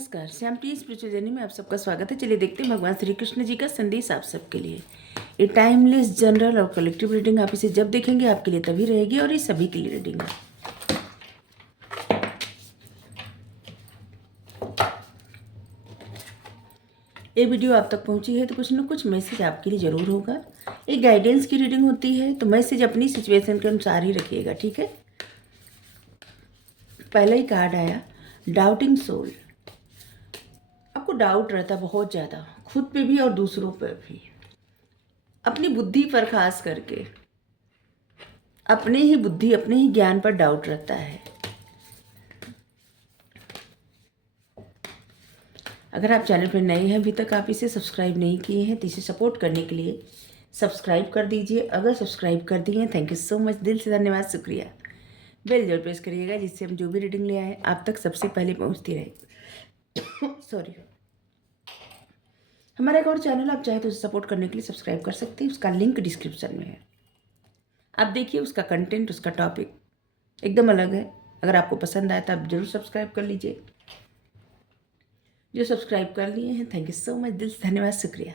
नमस्कार, Shyam T spiritual journey में आप सबका स्वागत है। चलिए देखते हैं भगवान श्री कृष्ण जी का संदेश आप सबके लिए। ये टाइमलेस, जनरल और कलेक्टिव रीडिंग आप इसे जब देखेंगे आपके लिए तभी रहेगी और ये सभी के लिए रीडिंग है। ये वीडियो आप तक पहुंची है तो कुछ ना कुछ मैसेज आपके लिए ज़रूर होगा। एक गाइडेंस की रीडिंग होती है तो मैसेज अपनी सिचुएशन के अनुसार ही रखिएगा, ठीक है। पहला ही कार्ड आया डाउटिंग सोल। आपको डाउट रहता है बहुत ज़्यादा, खुद पे भी और दूसरों पर भी, अपनी बुद्धि पर खास करके अपने ही बुद्धि, अपने ही ज्ञान पर डाउट रहता है। अगर आप चैनल पर नए हैं, अभी तक आप इसे सब्सक्राइब नहीं किए हैं तो इसे सपोर्ट करने के लिए सब्सक्राइब कर दीजिए। अगर सब्सक्राइब कर दिए हैं, थैंक यू सो मच, दिल से धन्यवाद, शुक्रिया। बेल जरूर प्रेस करिएगा जिससे हम जो भी रीडिंग ले आए आप तक सबसे पहले पहुंचती रहे। सॉरी। हमारा एक और चैनल आप चाहे तो उसे सपोर्ट करने के लिए सब्सक्राइब कर सकते हैं, उसका लिंक डिस्क्रिप्शन में है। आप देखिए उसका कंटेंट, उसका टॉपिक एकदम अलग है। अगर आपको पसंद आए तो आप जरूर सब्सक्राइब कर लीजिए। जो सब्सक्राइब कर लिए हैं, थैंक यू सो मच, दिल से धन्यवाद, शुक्रिया।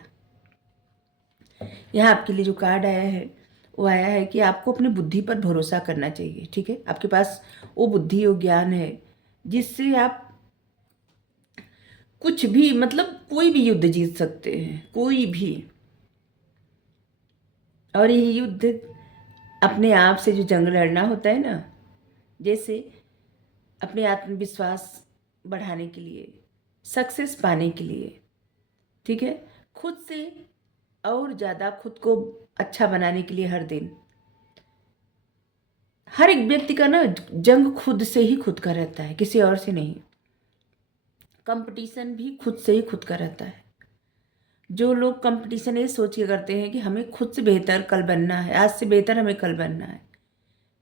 यहाँ आपके लिए जो कार्ड आया है वो आया है कि आपको अपनी बुद्धि पर भरोसा करना चाहिए, ठीक है। आपके पास वो बुद्धि, वो ज्ञान है जिससे आप कुछ भी, मतलब कोई भी युद्ध जीत सकते हैं, कोई भी। और ये युद्ध अपने आप से जो जंग लड़ना होता है ना, जैसे अपने आत्मविश्वास बढ़ाने के लिए, सक्सेस पाने के लिए, ठीक है, खुद से और ज़्यादा खुद को अच्छा बनाने के लिए हर दिन हर एक व्यक्ति का ना जंग खुद से ही खुद का रहता है, किसी और से नहीं। कंपटीशन भी खुद से ही खुद का रहता है। जो लोग कंपटीशन ये सोच के करते हैं कि हमें खुद से बेहतर कल बनना है, आज से बेहतर हमें कल बनना है,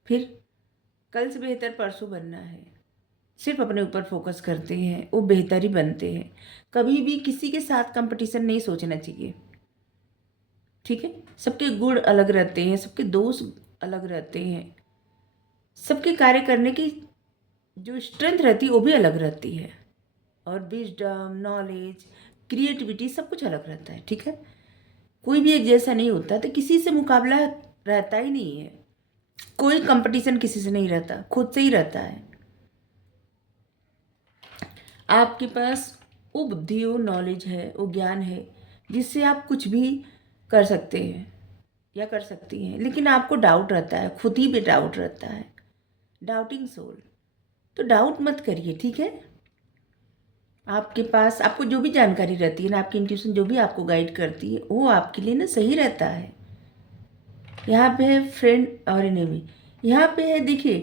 फिर कल से बेहतर परसों बनना है, सिर्फ अपने ऊपर फोकस करते हैं, वो बेहतर ही बनते हैं। कभी भी किसी के साथ कंपटीशन नहीं सोचना चाहिए, ठीक है। सबके गुण अलग रहते हैं, सबके दोष अलग रहते हैं, सबके कार्य करने की जो स्ट्रेंथ रहती है वो भी अलग रहती है, और विजडम, नॉलेज, क्रिएटिविटी सब कुछ अलग रहता है, ठीक है। कोई भी एक जैसा नहीं होता, तो किसी से मुकाबला रहता ही नहीं है। कोई कंपटीशन किसी से नहीं रहता, खुद से ही रहता है। आपके पास वो बुद्धि, वो नॉलेज है, वो ज्ञान है जिससे आप कुछ भी कर सकते हैं या कर सकती हैं, लेकिन आपको डाउट रहता है, खुद ही पे डाउट रहता है, डाउटिंग सोल। तो डाउट मत करिए, ठीक है। आपके पास आपको जो भी जानकारी रहती है ना, आपकी इंट्यूशन जो भी आपको गाइड करती है वो आपके लिए ना सही रहता है। यहाँ पे है फ्रेंड और एनिमी। यहाँ पे है, देखिए,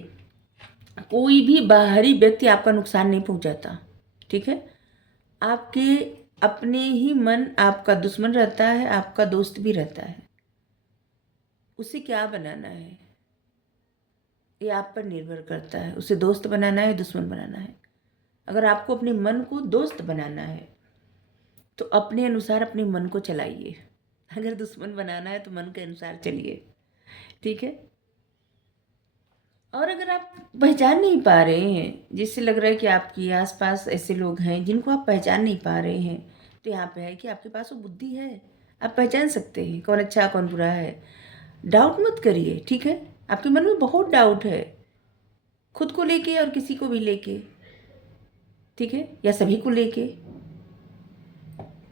कोई भी बाहरी व्यक्ति आपका नुकसान नहीं पहुँचाता, ठीक है। आपके अपने ही मन आपका दुश्मन रहता है, आपका दोस्त भी रहता है। उसे क्या बनाना है ये आप पर निर्भर करता है, उसे दोस्त बनाना है, दुश्मन बनाना है। अगर आपको अपने मन को दोस्त बनाना है तो अपने अनुसार अपने मन को चलाइए। अगर दुश्मन बनाना है तो मन के अनुसार चलिए, ठीक है। और अगर आप पहचान नहीं पा रहे हैं, जिससे लग रहा है कि आपके आसपास ऐसे लोग हैं जिनको आप पहचान नहीं पा रहे हैं, तो यहाँ पे है कि आपके पास वो बुद्धि है, आप पहचान सकते हैं कौन अच्छा कौन बुरा है। डाउट मत करिए, ठीक है। आपके मन में बहुत डाउट है, खुद को लेके और किसी को भी लेके, ठीक है, या सभी को लेके।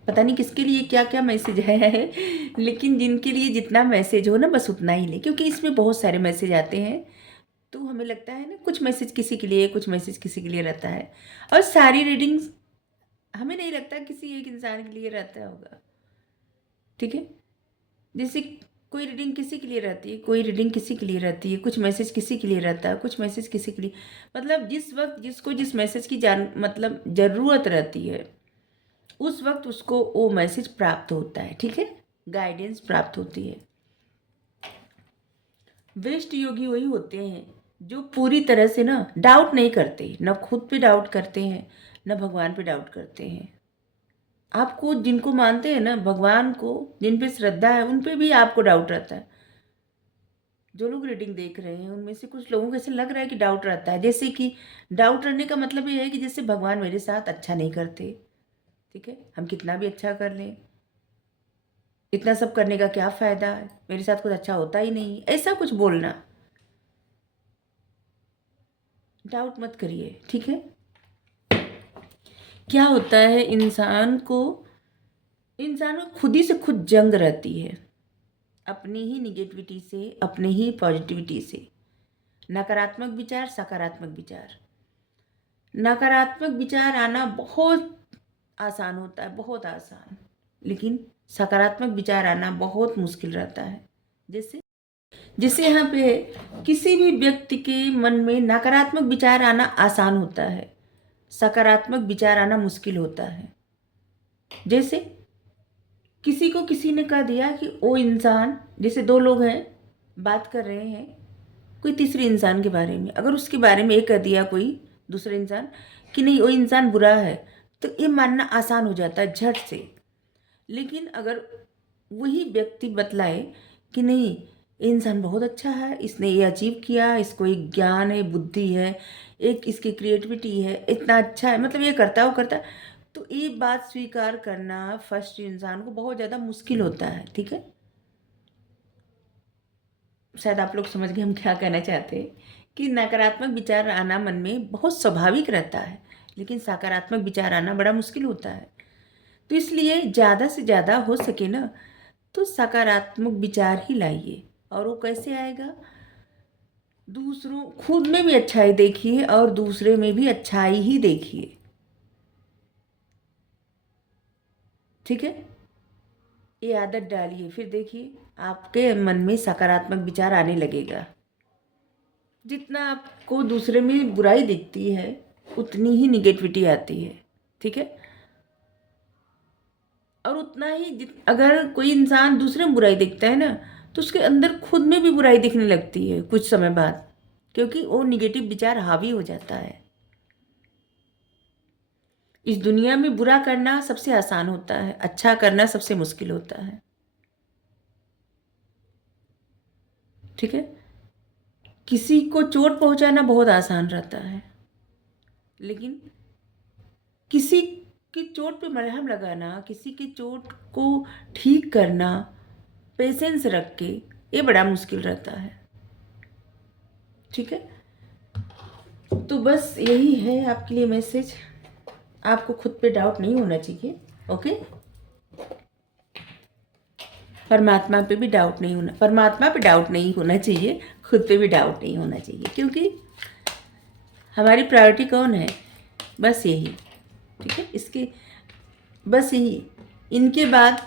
पता नहीं किसके लिए क्या क्या मैसेज है, लेकिन जिनके लिए जितना मैसेज हो ना बस उतना ही ले, क्योंकि इसमें बहुत सारे मैसेज आते हैं। तो हमें लगता है ना कुछ मैसेज किसी के लिए, कुछ मैसेज किसी के लिए रहता है, और सारी रीडिंग्स हमें नहीं लगता किसी एक इंसान के लिए रहता होगा, ठीक है। जैसे कोई रीडिंग किसी के लिए रहती है, कोई रीडिंग किसी के लिए रहती है, कुछ मैसेज किसी के लिए रहता है, कुछ मैसेज किसी के लिए, मतलब जिस वक्त जिसको जिस मैसेज की मतलब ज़रूरत रहती है उस वक्त उसको वो मैसेज प्राप्त होता है, ठीक है, गाइडेंस प्राप्त होती है। वेस्ट योगी वही होते हैं जो पूरी तरह से ना डाउट नहीं करते, न खुद पे डाउट करते हैं, न भगवान पे डाउट करते हैं। आपको जिनको मानते हैं ना, भगवान को जिन पे श्रद्धा है उन पे भी आपको डाउट रहता है। जो लोग रीडिंग देख रहे हैं उनमें से कुछ लोगों को ऐसा लग रहा है कि डाउट रहता है, जैसे कि डाउट रहने का मतलब ये है कि जैसे भगवान मेरे साथ अच्छा नहीं करते। ठीक है, हम कितना भी अच्छा कर लें, इतना सब करने का क्या फ़ायदा है, मेरे साथ कुछ अच्छा होता ही नहीं, ऐसा कुछ बोलना। डाउट मत करिए, ठीक है। क्या होता है, इंसान को खुद ही से खुद जंग रहती है, अपनी ही निगेटिविटी से, अपनी ही पॉजिटिविटी से। नकारात्मक विचार, सकारात्मक विचार। नकारात्मक विचार आना बहुत आसान होता है, बहुत आसान, लेकिन सकारात्मक विचार आना बहुत मुश्किल रहता है। जैसे जैसे यहाँ पे है, किसी भी व्यक्ति के मन में नकारात्मक विचार आना आसान होता है, सकारात्मक विचार आना मुश्किल होता है। जैसे किसी को किसी ने कह दिया कि वो इंसान, जैसे दो लोग हैं बात कर रहे हैं कोई तीसरे इंसान के बारे में, अगर उसके बारे में ये कह दिया कोई दूसरा इंसान कि नहीं वो इंसान बुरा है, तो ये मानना आसान हो जाता है झट से। लेकिन अगर वही व्यक्ति बतलाए कि नहीं ये इंसान बहुत अच्छा है, इसने ये अचीव किया, इसको एक ज्ञान है, बुद्धि है, एक इसकी क्रिएटिविटी है, इतना अच्छा है, मतलब ये करता है वो करता है, तो ये बात स्वीकार करना फर्स्ट इंसान को बहुत ज़्यादा मुश्किल होता है। ठीक है, शायद आप लोग समझ गए हम क्या कहना चाहते हैं, कि नकारात्मक विचार आना मन में बहुत स्वाभाविक रहता है, लेकिन सकारात्मक विचार आना बड़ा मुश्किल होता है। तो इसलिए ज़्यादा से ज़्यादा हो सके ना तो सकारात्मक विचार ही लाइए। और वो कैसे आएगा, दूसरों, खुद में भी अच्छाई देखिए और दूसरे में भी अच्छाई ही देखिए। ठीक है, ये आदत डालिए, फिर देखिए आपके मन में सकारात्मक विचार आने लगेगा। जितना आपको दूसरे में बुराई दिखती है उतनी ही निगेटिविटी आती है। ठीक है, और उतना ही अगर कोई इंसान दूसरे में बुराई दिखता है ना तो उसके अंदर खुद में भी बुराई दिखने लगती है कुछ समय बाद, क्योंकि वो निगेटिव विचार हावी हो जाता है। इस दुनिया में बुरा करना सबसे आसान होता है, अच्छा करना सबसे मुश्किल होता है। ठीक है, किसी को चोट पहुंचाना बहुत आसान रहता है, लेकिन किसी की चोट पे मलहम लगाना, किसी की चोट को ठीक करना पेशेंस रख के, ये बड़ा मुश्किल रहता है। ठीक है, तो बस यही है आपके लिए मैसेज। आपको खुद पे डाउट नहीं होना चाहिए। ओके, परमात्मा पे भी डाउट नहीं होना, परमात्मा पे डाउट नहीं होना चाहिए, खुद पे भी डाउट नहीं होना चाहिए, क्योंकि हमारी प्रायोरिटी कौन है, बस यही। ठीक है, इसके बस यही, इनके बाद,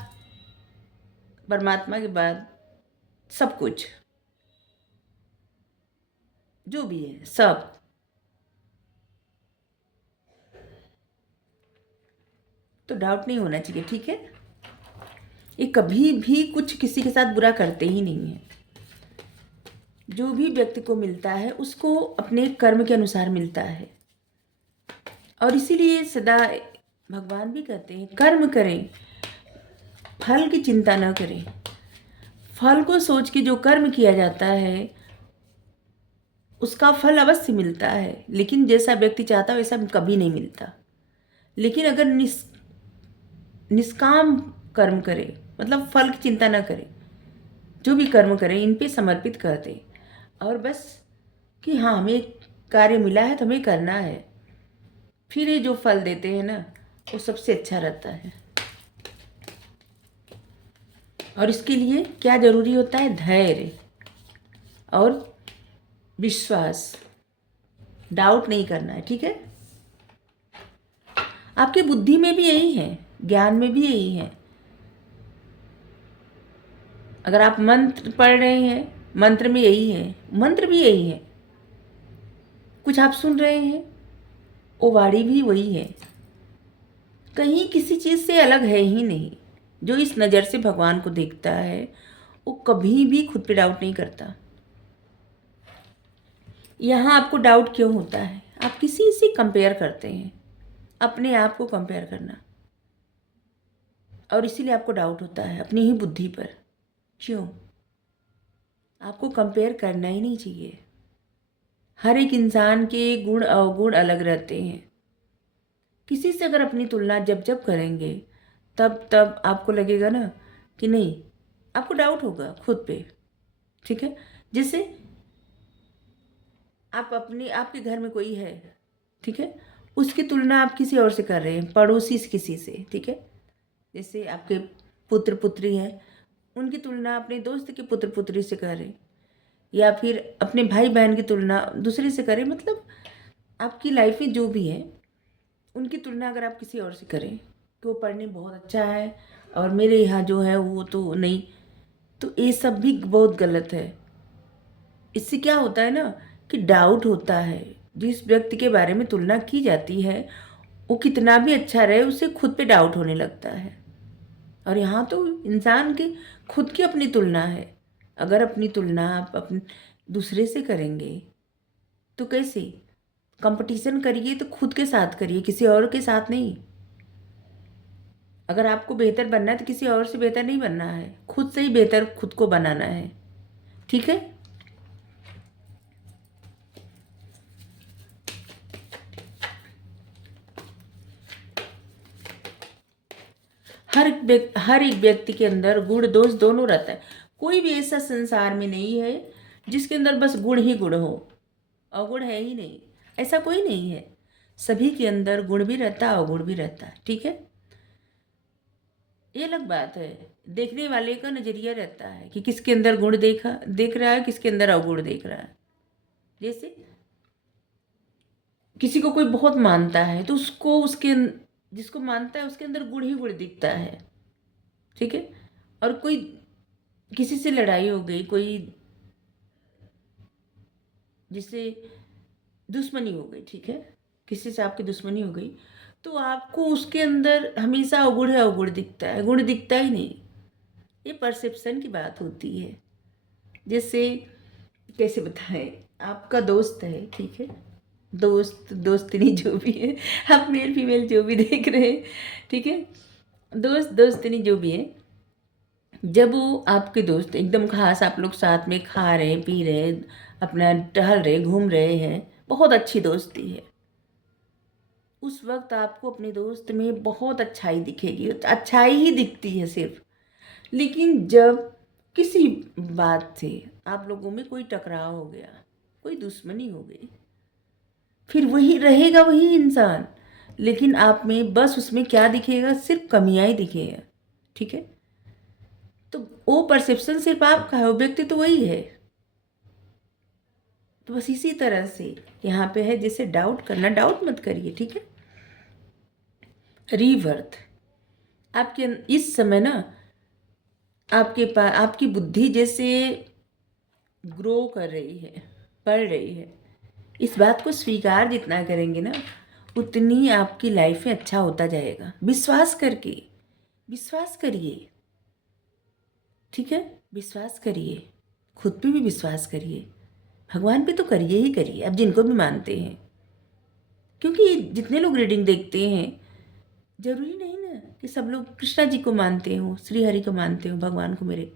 परमात्मा के बाद सब कुछ जो भी है सब। तो डाउट नहीं होना चाहिए। ठीक है, ये कभी भी कुछ किसी के साथ बुरा करते ही नहीं है। जो भी व्यक्ति को मिलता है उसको अपने कर्म के अनुसार मिलता है, और इसीलिए सदा भगवान भी कहते हैं कर्म करें, फल की चिंता न करें। फल को सोच के जो कर्म किया जाता है उसका फल अवश्य मिलता है, लेकिन जैसा व्यक्ति चाहता है वैसा कभी नहीं मिलता। लेकिन अगर निष्काम कर्म करे, मतलब फल की चिंता न करे, जो भी कर्म करें इन पे समर्पित कर दे, और बस कि हाँ हमें कार्य मिला है तो हमें करना है, फिर ये जो फल देते हैं ना वो सबसे अच्छा रहता है। और इसके लिए क्या जरूरी होता है, धैर्य और विश्वास, डाउट नहीं करना है। ठीक है, आपकी बुद्धि में भी यही है, ज्ञान में भी यही है। अगर आप मंत्र पढ़ रहे हैं, मंत्र में यही है, मंत्र भी यही है, कुछ आप सुन रहे हैं वो वाणी भी वही है, कहीं किसी चीज़ से अलग है ही नहीं। जो इस नज़र से भगवान को देखता है वो कभी भी खुद पे डाउट नहीं करता। यहाँ आपको डाउट क्यों होता है, आप किसी से कंपेयर करते हैं, अपने आप को कंपेयर करना, और इसीलिए आपको डाउट होता है अपनी ही बुद्धि पर। क्यों, आपको कंपेयर करना ही नहीं चाहिए। हर एक इंसान के गुण अवगुण अलग रहते हैं। किसी से अगर अपनी तुलना जब जब करेंगे तब तब आपको लगेगा ना कि नहीं, आपको डाउट होगा खुद पे। ठीक है, जैसे आपके घर में कोई है, ठीक है, उसकी तुलना आप किसी और से कर रहे हैं, पड़ोसी से किसी से, ठीक है। जैसे आपके पुत्र पुत्री हैं, उनकी तुलना अपने दोस्त के पुत्र पुत्री से करें, या फिर अपने भाई बहन की तुलना दूसरे से करें। मतलब आपकी लाइफ में जो भी है उनकी तुलना अगर आप किसी और से करें कि वो पढ़ने में बहुत अच्छा है और मेरे यहाँ जो है वो तो नहीं, तो ये सब भी बहुत गलत है। इससे क्या होता है ना कि डाउट होता है। जिस व्यक्ति के बारे में तुलना की जाती है वो कितना भी अच्छा रहे, उसे खुद पे डाउट होने लगता है। और यहाँ तो इंसान की खुद की अपनी तुलना है। अगर अपनी तुलना आप अपने दूसरे से करेंगे तो कैसे? कंपटीशन करिए तो खुद के साथ करिए, किसी और के साथ नहीं। अगर आपको बेहतर बनना है तो किसी और से बेहतर नहीं बनना है, खुद से ही बेहतर खुद को बनाना है। ठीक है। हर एक व्यक्ति के अंदर गुण दोष दोनों रहता है। कोई भी ऐसा संसार में नहीं है जिसके अंदर बस गुण ही गुण हो, अवगुण है ही नहीं। ऐसा कोई नहीं है। सभी के अंदर गुण भी रहता है, अवगुण भी रहता है। ठीक है, ये अलग बात है। देखने वाले का नजरिया रहता है कि किसके अंदर गुण देख रहा है, किसके अंदर अवगुण देख रहा है। जैसे किसी को कोई बहुत मानता है तो जिसको मानता है उसके अंदर गुण ही गुण दिखता है। ठीक है। और कोई किसी से लड़ाई हो गई, कोई जिससे दुश्मनी हो गई, ठीक है, किसी से आपकी दुश्मनी हो गई, तो आपको उसके अंदर हमेशा अवगुण है अवगुण दिखता है, गुण दिखता ही नहीं। ये परसेप्शन की बात होती है। जैसे कैसे बताएं, आपका दोस्त है, ठीक है, दोस्त दोस्तनी जो भी है, आप मेल फीमेल जो भी देख रहे हैं, ठीक है, दोस्त दोस्तनी जो भी है, जब वो आपके दोस्त एकदम खास, आप लोग साथ में खा रहे पी रहे, अपना टहल रहे घूम रहे हैं, बहुत अच्छी दोस्ती है, उस वक्त आपको अपने दोस्त में बहुत अच्छाई दिखेगी, अच्छाई ही दिखती है सिर्फ। लेकिन जब किसी बात से आप लोगों में कोई टकराव हो गया, कोई दुश्मनी हो गई, फिर वही रहेगा वही इंसान, लेकिन आप में बस उसमें क्या दिखेगा, सिर्फ कमियां ही दिखेगा। ठीक है, तो वो परसेप्शन सिर्फ आपका है, वो व्यक्ति तो वही है। तो बस इसी तरह से यहाँ पे है, जैसे डाउट करना, डाउट मत करिए। ठीक है। रीवर्थ, आपके इस समय ना आपके पास आपकी बुद्धि जैसे ग्रो कर रही है, बढ़ रही है। इस बात को स्वीकार जितना करेंगे ना उतनी आपकी लाइफ में अच्छा होता जाएगा। विश्वास करके, विश्वास करिए। ठीक है, विश्वास करिए, खुद पे भी विश्वास करिए, भगवान पे तो करिए ही करिए, अब जिनको भी मानते हैं। क्योंकि जितने लोग रीडिंग देखते हैं, जरूरी नहीं ना कि सब लोग कृष्णा जी को मानते हो, श्री हरि को मानते हो, भगवान को मेरे।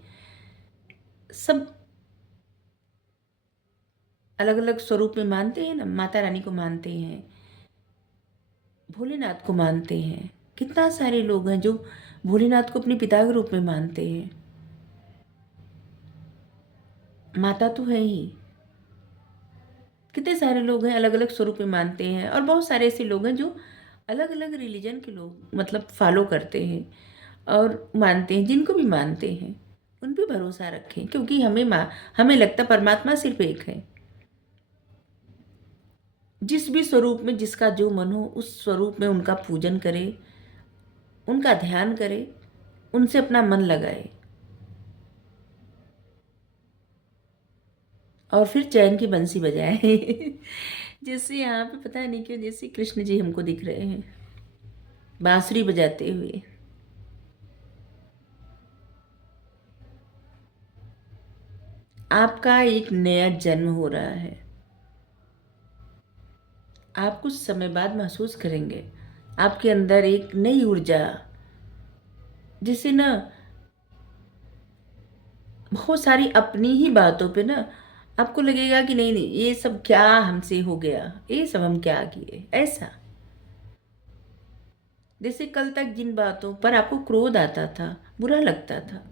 सब अलग अलग स्वरूप में मानते हैं ना, माता रानी को मानते हैं, भोलेनाथ को मानते हैं। कितना सारे लोग हैं जो भोलेनाथ को अपने पिता के रूप में मानते हैं। माता तो है ही। कितने सारे लोग हैं अलग अलग स्वरूप में मानते हैं, और बहुत सारे ऐसे लोग हैं जो अलग अलग रिलीजन के लोग मतलब फॉलो करते हैं और मानते हैं। जिनको भी मानते हैं उन पे भरोसा रखें, क्योंकि हमें लगता परमात्मा सिर्फ एक है। जिस भी स्वरूप में जिसका जो मन हो उस स्वरूप में उनका पूजन करे, उनका ध्यान करे, उनसे अपना मन लगाए, और फिर चैन की बंसी बजाए। जैसे यहाँ पे पता नहीं क्यों जैसे कृष्ण जी हमको दिख रहे हैं बांसुरी बजाते हुए। आपका एक नया जन्म हो रहा है। आप कुछ समय बाद महसूस करेंगे आपके अंदर एक नई ऊर्जा, जिसे ना बहुत सारी अपनी ही बातों पे ना आपको लगेगा कि नहीं नहीं, ये सब क्या हमसे हो गया, ये सब हम क्या किए ऐसा। जैसे कल तक जिन बातों पर आपको क्रोध आता था, बुरा लगता था,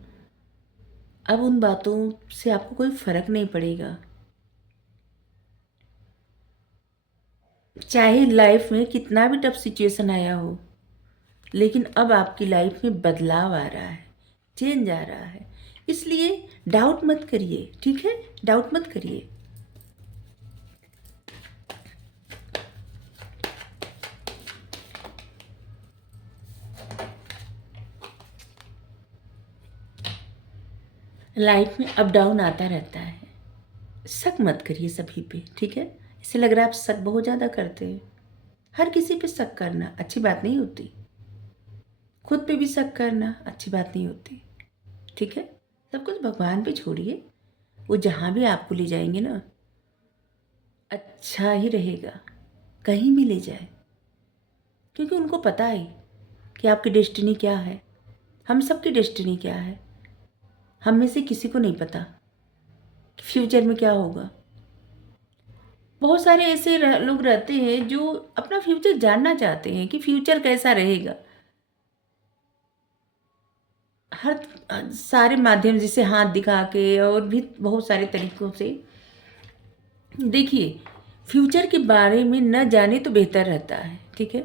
अब उन बातों से आपको कोई फर्क नहीं पड़ेगा। चाहे लाइफ में कितना भी टफ सिचुएशन आया हो, लेकिन अब आपकी लाइफ में बदलाव आ रहा है, चेंज आ रहा है। इसलिए डाउट मत करिए, ठीक है? डाउट मत करिए। लाइफ में अप डाउन आता रहता है। शक मत करिए सभी पे, ठीक है? इससे लग रहा है आप शक बहुत ज़्यादा करते हैं। हर किसी पे शक करना अच्छी बात नहीं होती। खुद पे भी शक करना अच्छी बात नहीं होती, ठीक है? सब कुछ भगवान पे छोड़िए। वो जहाँ भी आपको ले जाएंगे ना, अच्छा ही रहेगा। कहीं भी ले जाए, क्योंकि उनको पता है कि आपकी डेस्टिनी क्या है। हम सबकी डेस्टिनी क्या है, हम में से किसी को नहीं पता कि फ्यूचर में क्या होगा। बहुत सारे ऐसे लोग रहते हैं जो अपना फ्यूचर जानना चाहते हैं कि फ्यूचर कैसा रहेगा। हर सारे माध्यम, जैसे हाथ दिखा के और भी बहुत सारे तरीकों से। देखिए, फ्यूचर के बारे में न जाने तो बेहतर रहता है, ठीक है?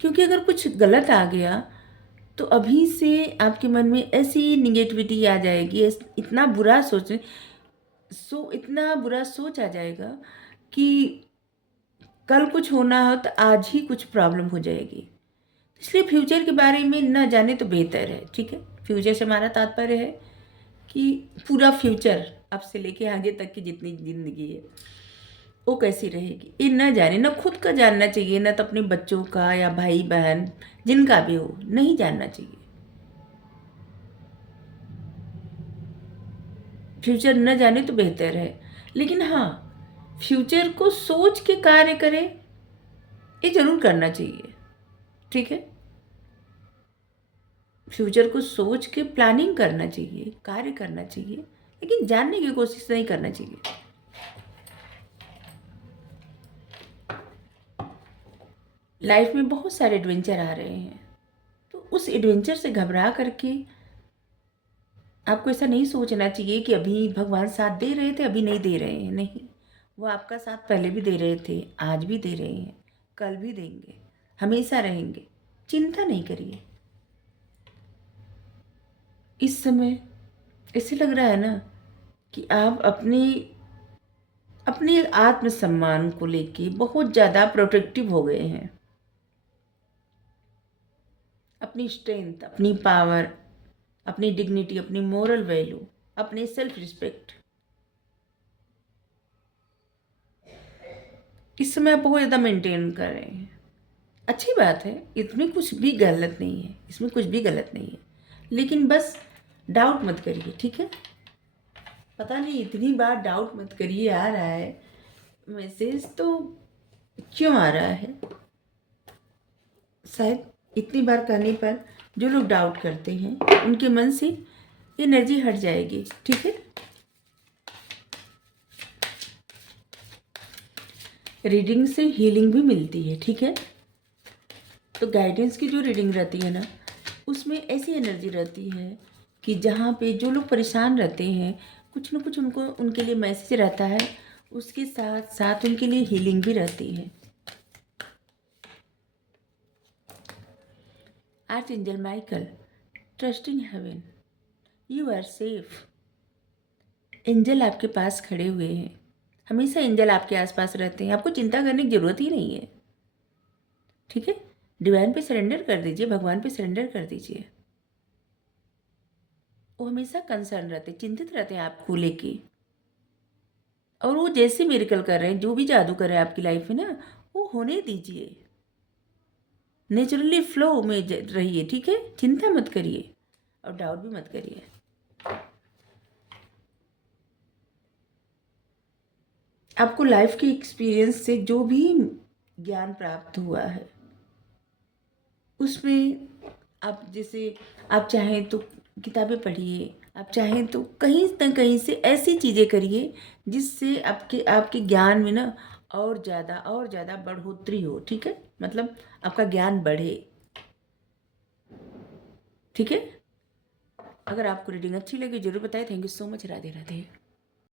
क्योंकि अगर कुछ गलत आ गया तो अभी से आपके मन में ऐसी निगेटिविटी आ जाएगी, इतना बुरा सोच आ जाएगा कि कल कुछ होना हो तो आज ही कुछ प्रॉब्लम हो जाएगी। इसलिए फ्यूचर के बारे में न जाने तो बेहतर है, ठीक है? फ्यूचर से हमारा तात्पर्य है कि पूरा फ्यूचर, अब से लेके आगे तक की जितनी ज़िंदगी है वो कैसी रहेगी, ये न जाने। न खुद का जानना चाहिए, न तो अपने बच्चों का या भाई बहन जिनका भी हो, नहीं जानना चाहिए। फ्यूचर न जाने तो बेहतर है। लेकिन हाँ, फ्यूचर को सोच के कार्य करें, ये जरूर करना चाहिए, ठीक है? फ्यूचर को सोच के प्लानिंग करना चाहिए, कार्य करना चाहिए, लेकिन जानने की कोशिश नहीं करना चाहिए। लाइफ में बहुत सारे एडवेंचर आ रहे हैं, तो उस एडवेंचर से घबरा करके आपको ऐसा नहीं सोचना चाहिए कि अभी भगवान साथ दे रहे थे, अभी नहीं दे रहे हैं। नहीं, वो आपका साथ पहले भी दे रहे थे, आज भी दे रहे हैं, कल भी देंगे, हमेशा रहेंगे। चिंता नहीं करिए। इस समय ऐसे लग रहा है ना कि आप अपने आत्मसम्मान को लेके बहुत ज़्यादा प्रोटेक्टिव हो गए हैं। अपनी स्ट्रेंथ, अपनी पावर, अपनी डिग्निटी, अपनी मोरल वैल्यू, अपने सेल्फ रिस्पेक्ट, इस समय आप बहुत ज़्यादा मेंटेन कर रहे हैं। अच्छी बात है, इसमें कुछ भी गलत नहीं है, इसमें कुछ भी गलत नहीं है। लेकिन बस डाउट मत करिए, ठीक है? पता नहीं इतनी बार डाउट मत करिए आ रहा है मैसेज, तो क्यों आ रहा है? शायद इतनी बार कहने पर जो लोग डाउट करते हैं उनके मन से एनर्जी हट जाएगी, ठीक है? रीडिंग से हीलिंग भी मिलती है, ठीक है? तो गाइडेंस की जो रीडिंग रहती है ना, उसमें ऐसी एनर्जी रहती है कि जहाँ पे जो लोग परेशान रहते हैं, कुछ न कुछ उनको उनके लिए मैसेज रहता है, उसके साथ साथ उनके लिए हीलिंग भी रहती है। Archangel Michael, trusting heaven, you are safe. Angel आपके पास खड़े हुए हैं। हमेशा एंजल आपके आसपास रहते हैं, आपको चिंता करने की ज़रूरत ही नहीं है, ठीक है? डिवाइन पे सरेंडर कर दीजिए, भगवान पे सरेंडर कर दीजिए। वो हमेशा कंसर्न रहते, चिंतित रहते हैं आपको लेके। और वो जैसे मिरेकल कर रहे हैं, जो भी जादू कर रहे हैं आपकी लाइफ में ना, वो होने दीजिए। नेचुरली फ्लो में रहिए, ठीक है? चिंता मत करिए और डाउट भी मत करिए। आपको लाइफ के एक्सपीरियंस से जो भी ज्ञान प्राप्त हुआ है, उसमें आप जैसे आप चाहें तो किताबें पढ़िए, आप चाहें तो कहीं न कहीं से ऐसी चीज़ें करिए जिससे आपके आपके ज्ञान में ना और ज़्यादा बढ़ोतरी हो, ठीक है? मतलब आपका ज्ञान बढ़े, ठीक है? अगर आपको रीडिंग अच्छी लगी ज़रूर बताएं। Thank you so much. Radhe Radhe.